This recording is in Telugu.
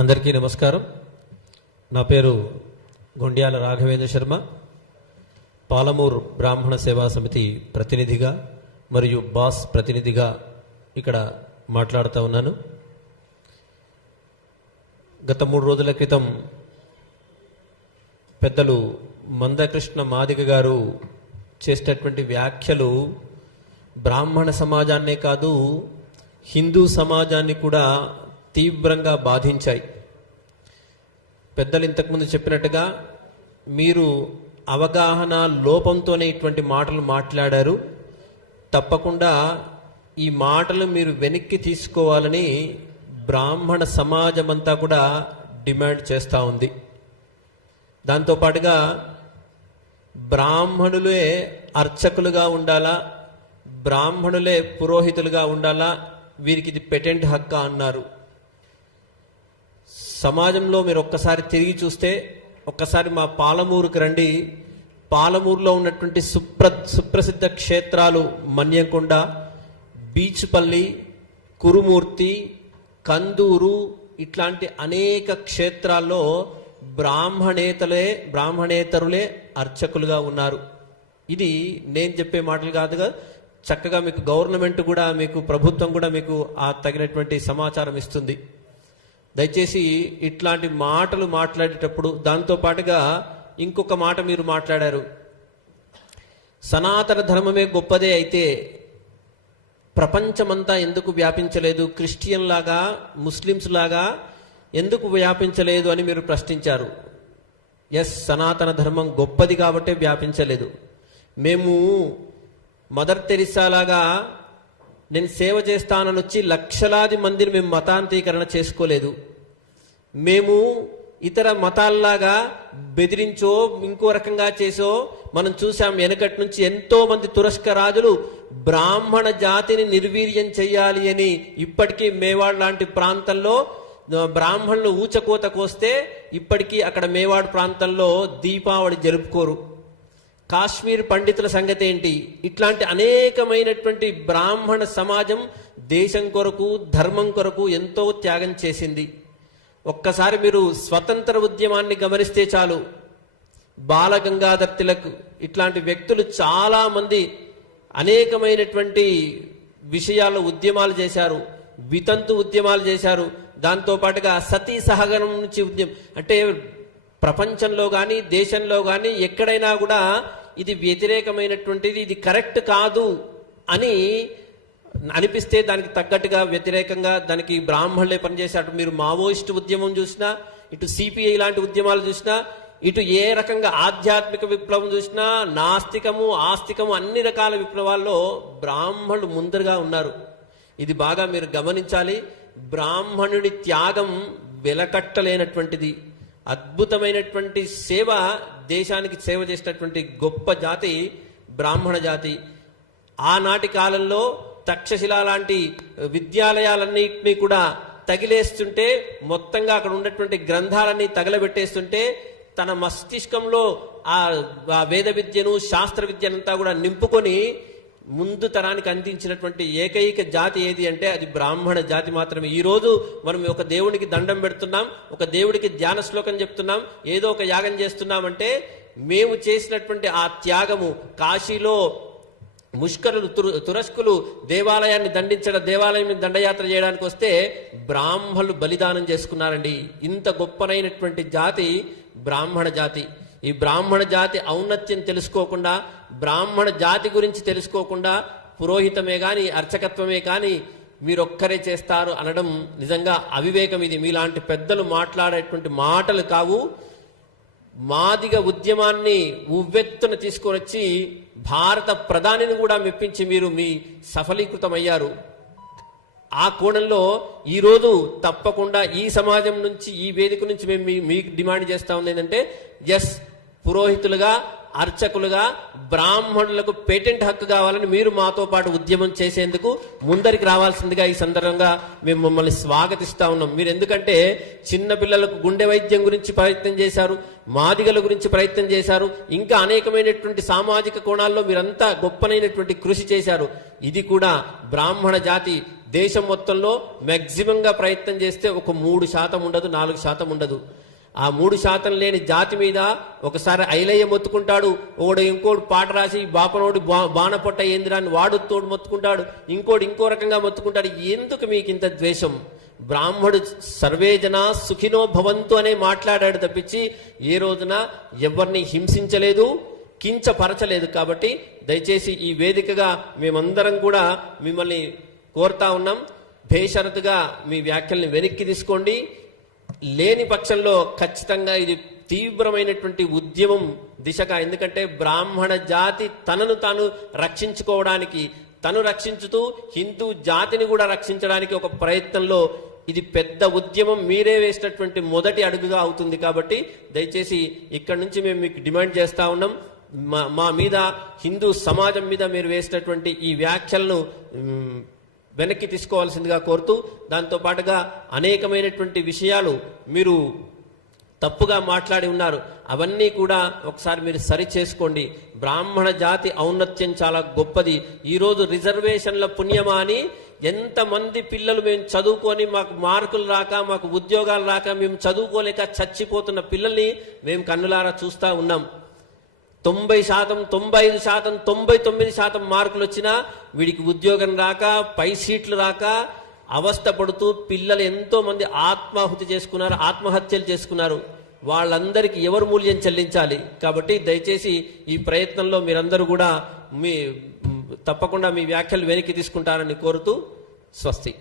అందరికీ నమస్కారం. నా పేరు గొండ్యాల రాఘవేంద్ర శర్మ. పాలమూరు బ్రాహ్మణ సేవా సమితి ప్రతినిధిగా మరియు బాస్ ప్రతినిధిగా ఇక్కడ మాట్లాడుతూ ఉన్నాను. గత 3 రోజుల క్రితం పెద్దలు మందకృష్ణ మాదిగ గారు చేసినటువంటి వ్యాఖ్యలు బ్రాహ్మణ సమాజాన్నే కాదు, హిందూ సమాజాన్ని కూడా తీవ్రంగా బాధించాయి. పెద్దలు ఇంతకుముందు చెప్పినట్టుగా మీరు అవగాహన లోపంతోనే ఇటువంటి మాటలు మాట్లాడారు. తప్పకుండా ఈ మాటలు మీరు వెనక్కి తీసుకోవాలని బ్రాహ్మణ సమాజం అంతా కూడా డిమాండ్ చేస్తూ ఉంది. దాంతోపాటుగా బ్రాహ్మణులే అర్చకులుగా ఉండాలా, బ్రాహ్మణులే పురోహితులుగా ఉండాలా, వీరికి ఇది పెటెంట్ హక్కా అన్నారు. సమాజంలో మీరు ఒక్కసారి తిరిగి చూస్తే, ఒక్కసారి మా పాలమూరుకి రండి. పాలమూరులో ఉన్నటువంటి సుప్రసిద్ధ క్షేత్రాలు మన్యంకొండ, బీచ్పల్లి, కురుమూర్తి, కందూరు ఇట్లాంటి అనేక క్షేత్రాల్లో బ్రాహ్మణేతరులే అర్చకులుగా ఉన్నారు. ఇది నేను చెప్పే మాటలు కాదుగా, చక్కగా మీకు గవర్నమెంట్ కూడా, మీకు ప్రభుత్వం కూడా మీకు ఆ తగినటువంటి సమాచారం ఇస్తుంది. దయచేసి ఇట్లాంటి మాటలు మాట్లాడేటప్పుడు దాంతోపాటుగా ఇంకొక మాట మీరు మాట్లాడారు. సనాతన ధర్మమే గొప్పదే అయితే ప్రపంచమంతా ఎందుకు వ్యాపించలేదు, క్రిస్టియన్ లాగా ముస్లిమ్స్ లాగా ఎందుకు వ్యాపించలేదు అని మీరు ప్రశ్నించారు. ఎస్, సనాతన ధర్మం గొప్పది కాబట్టే వ్యాపించలేదు. మేము మదర్ తెరిసా లాగా నేను సేవ చేస్తానని వచ్చి లక్షలాది మందిని మేము మతాంతీకరణ చేసుకోలేదు. మేము ఇతర మతాల్లాగా బెదిరించో ఇంకో రకంగా చేసో మనం చూసాం. వెనకటి నుంచి ఎంతో మంది తురస్క రాజులు బ్రాహ్మణ జాతిని నిర్వీర్యం చెయ్యాలి అని ఇప్పటికీ మేవాడ్ లాంటి ప్రాంతంలో బ్రాహ్మణులు ఊచకోత కోస్తే ఇప్పటికీ అక్కడ మేవాడ్ ప్రాంతంలో దీపావళి జరుపుకోరు. కాశ్మీర్ పండితుల సంగతి ఏంటి? ఇట్లాంటి అనేకమైనటువంటి బ్రాహ్మణ సమాజం దేశం కొరకు, ధర్మం కొరకు ఎంతో త్యాగం చేసింది. ఒక్కసారి మీరు స్వతంత్ర ఉద్యమాన్ని గమనిస్తే చాలు, బాలగంగాధర్ తిలక్ ఇట్లాంటి వ్యక్తులు చాలా మంది అనేకమైనటువంటి విషయాల్లో ఉద్యమాలు చేశారు, వితంతు ఉద్యమాలు చేశారు. దాంతోపాటుగా సతీ సహగమనం నుంచి ఉద్యమం, అంటే ప్రపంచంలో కానీ దేశంలో కానీ ఎక్కడైనా కూడా ఇది వ్యతిరేకమైనటువంటిది, ఇది కరెక్ట్ కాదు అని అనిపిస్తే దానికి తగ్గట్టుగా వ్యతిరేకంగా దానికి బ్రాహ్మణులే పనిచేశారు. మీరు మావోయిస్టు ఉద్యమం చూసినా, ఇటు సిపిఐ లాంటి ఉద్యమాలు చూసినా, ఇటు ఏ రకంగా ఆధ్యాత్మిక విప్లవం చూసినా, నాస్తికము ఆస్తికము అన్ని రకాల విప్లవాల్లో బ్రాహ్మణులు ముందరగా ఉన్నారు. ఇది బాగా మీరు గమనించాలి. బ్రాహ్మణుడి త్యాగం వెలకట్టలేనటువంటిది. అద్భుతమైనటువంటి సేవ, దేశానికి సేవ చేసినటువంటి గొప్ప జాతి బ్రాహ్మణ జాతి. ఆనాటి కాలంలో తక్షశిల లాంటి విద్యాలయాలన్నింటినీ కూడా తగిలేస్తుంటే, మొత్తంగా అక్కడ ఉన్నటువంటి గ్రంథాలన్నీ తగలబెట్టేస్తుంటే తన మస్తిష్కంలో ఆ వేద విద్యను, శాస్త్ర విద్యనంతా కూడా నింపుకొని ముందు తరానికి అందించినటువంటి ఏకైక జాతి ఏది అంటే అది బ్రాహ్మణ జాతి మాత్రమే. ఈరోజు మనం ఒక దేవుడికి దండం పెడుతున్నాం, ఒక దేవుడికి ధ్యాన శ్లోకం చెప్తున్నాం, ఏదో ఒక యాగం చేస్తున్నామంటే మేము చేసినటువంటి ఆ త్యాగము. కాశీలో ముష్కరులు, తురస్కులు దేవాలయాన్ని దేవాలయం దండయాత్ర చేయడానికి వస్తే బ్రాహ్మణులు బలిదానం చేసుకున్నారండి. ఇంత గొప్పనైనటువంటి జాతి బ్రాహ్మణ జాతి. ఈ బ్రాహ్మణ జాతి ఔన్నత్యం తెలుసుకోకుండా, బ్రాహ్మణ జాతి గురించి తెలుసుకోకుండా పురోహితమే కానీ అర్చకత్వమే కానీ మీరొక్కరే చేస్తారు అనడం నిజంగా అవివేకం. ఇది మీలాంటి పెద్దలు మాట్లాడేటువంటి మాటలు కావు. మాదిగ ఉద్యమాన్ని ఉవ్వెత్తున తీసుకొని వచ్చి భారత ప్రధానిని కూడా మెప్పించి మీరు మీ సఫలీకృతమయ్యారు. ఆ కోణంలో ఈరోజు తప్పకుండా ఈ సమాజం నుంచి, ఈ వేదిక నుంచి మేము మీకు డిమాండ్ చేస్తా ఉంది ఏంటంటే, ఎస్, పురోహితులుగా అర్చకులుగా బ్రాహ్మణులకు పేటెంట్ హక్కు కావాలని మీరు మాతో పాటు ఉద్యమం చేసేందుకు ముందరికి రావాల్సిందిగా ఈ సందర్భంగా మేము మిమ్మల్ని స్వాగతిస్తా ఉన్నాం. మీరు ఎందుకంటే చిన్న పిల్లలకు గుండె వైద్యం గురించి ప్రయత్నం చేశారు, మాదిగల గురించి ప్రయత్నం చేశారు, ఇంకా అనేకమైనటువంటి సామాజిక కోణాల్లో మీరంతా గొప్పనైనటువంటి కృషి చేశారు. ఇది కూడా బ్రాహ్మణ జాతి దేశం మొత్తంలో మ్యాక్సిమంగా ప్రయత్నం చేస్తే ఒక 3% ఉండదు, 4% ఉండదు. ఆ 3% లేని జాతి మీద ఒకసారి ఐలయ్య మొత్తుకుంటాడు, ఒకడు ఇంకోటి పాట రాసి బాపనోడు బాణపొట్ట ఏందిరాన్ని వాడు తోడు మొత్తుకుంటాడు, ఇంకోటి ఇంకో రకంగా మొత్తుకుంటాడు. ఎందుకు మీకు ఇంత ద్వేషం? బ్రాహ్మడు సర్వే జనా సుఖినో భవంతు అనే మాట్లాడాడు తప్పించి ఏ రోజున ఎవరిని హింసించలేదు, కించపరచలేదు. కాబట్టి దయచేసి ఈ వేదికగా మేమందరం కూడా మిమ్మల్ని కోరుతా ఉన్నాం, బేషరతుగా మీ వ్యాఖ్యల్ని వెనక్కి తీసుకోండి. లేని పక్షంలో ఖచ్చితంగా ఇది తీవ్రమైనటువంటి ఉద్యమం దిశగా, ఎందుకంటే బ్రాహ్మణ జాతి తనను తాను రక్షించుకోవడానికి, తను రక్షించుతూ హిందూ జాతిని కూడా రక్షించడానికి ఒక ప్రయత్నంలో ఇది పెద్ద ఉద్యమం మీరే వేసినటువంటి మొదటి అడుగుగా అవుతుంది. కాబట్టి దయచేసి ఇక్కడి నుంచి మేము మీకు డిమాండ్ చేస్తా ఉన్నాం, మా మీద, హిందూ సమాజం మీద మీరు వేసినటువంటి ఈ వ్యాఖ్యలను వెనక్కి తీసుకోవాల్సిందిగా కోరుతూ, దాంతో పాటుగా అనేకమైనటువంటి విషయాలు మీరు తప్పుగా మాట్లాడి ఉన్నారు, అవన్నీ కూడా ఒకసారి మీరు సరి చేసుకోండి. బ్రాహ్మణ జాతి ఔన్నత్యం చాలా గొప్పది. ఈరోజు రిజర్వేషన్ల పుణ్యమా అని ఎంతమంది పిల్లలు మేము చదువుకొని మాకు మార్కులు రాక, మాకు ఉద్యోగాలు రాక, మేము చదువుకోలేక చచ్చిపోతున్న పిల్లల్ని మేము కన్నులారా చూస్తా ఉన్నాం. 90%, 95%, 99% మార్కులు వచ్చినా వీడికి ఉద్యోగం రాక, పై సీట్లు రాక అవస్థ పడుతూ పిల్లలు ఎంతో మంది ఆత్మహత్యలు చేసుకున్నారు. వాళ్ళందరికీ ఎవరు మూల్యం చెల్లించాలి? కాబట్టి దయచేసి ఈ ప్రయత్నంలో మీరందరూ కూడా తప్పకుండా మీ వ్యాఖ్యలు వెనక్కి తీసుకుంటారని కోరుతూ స్వస్తి.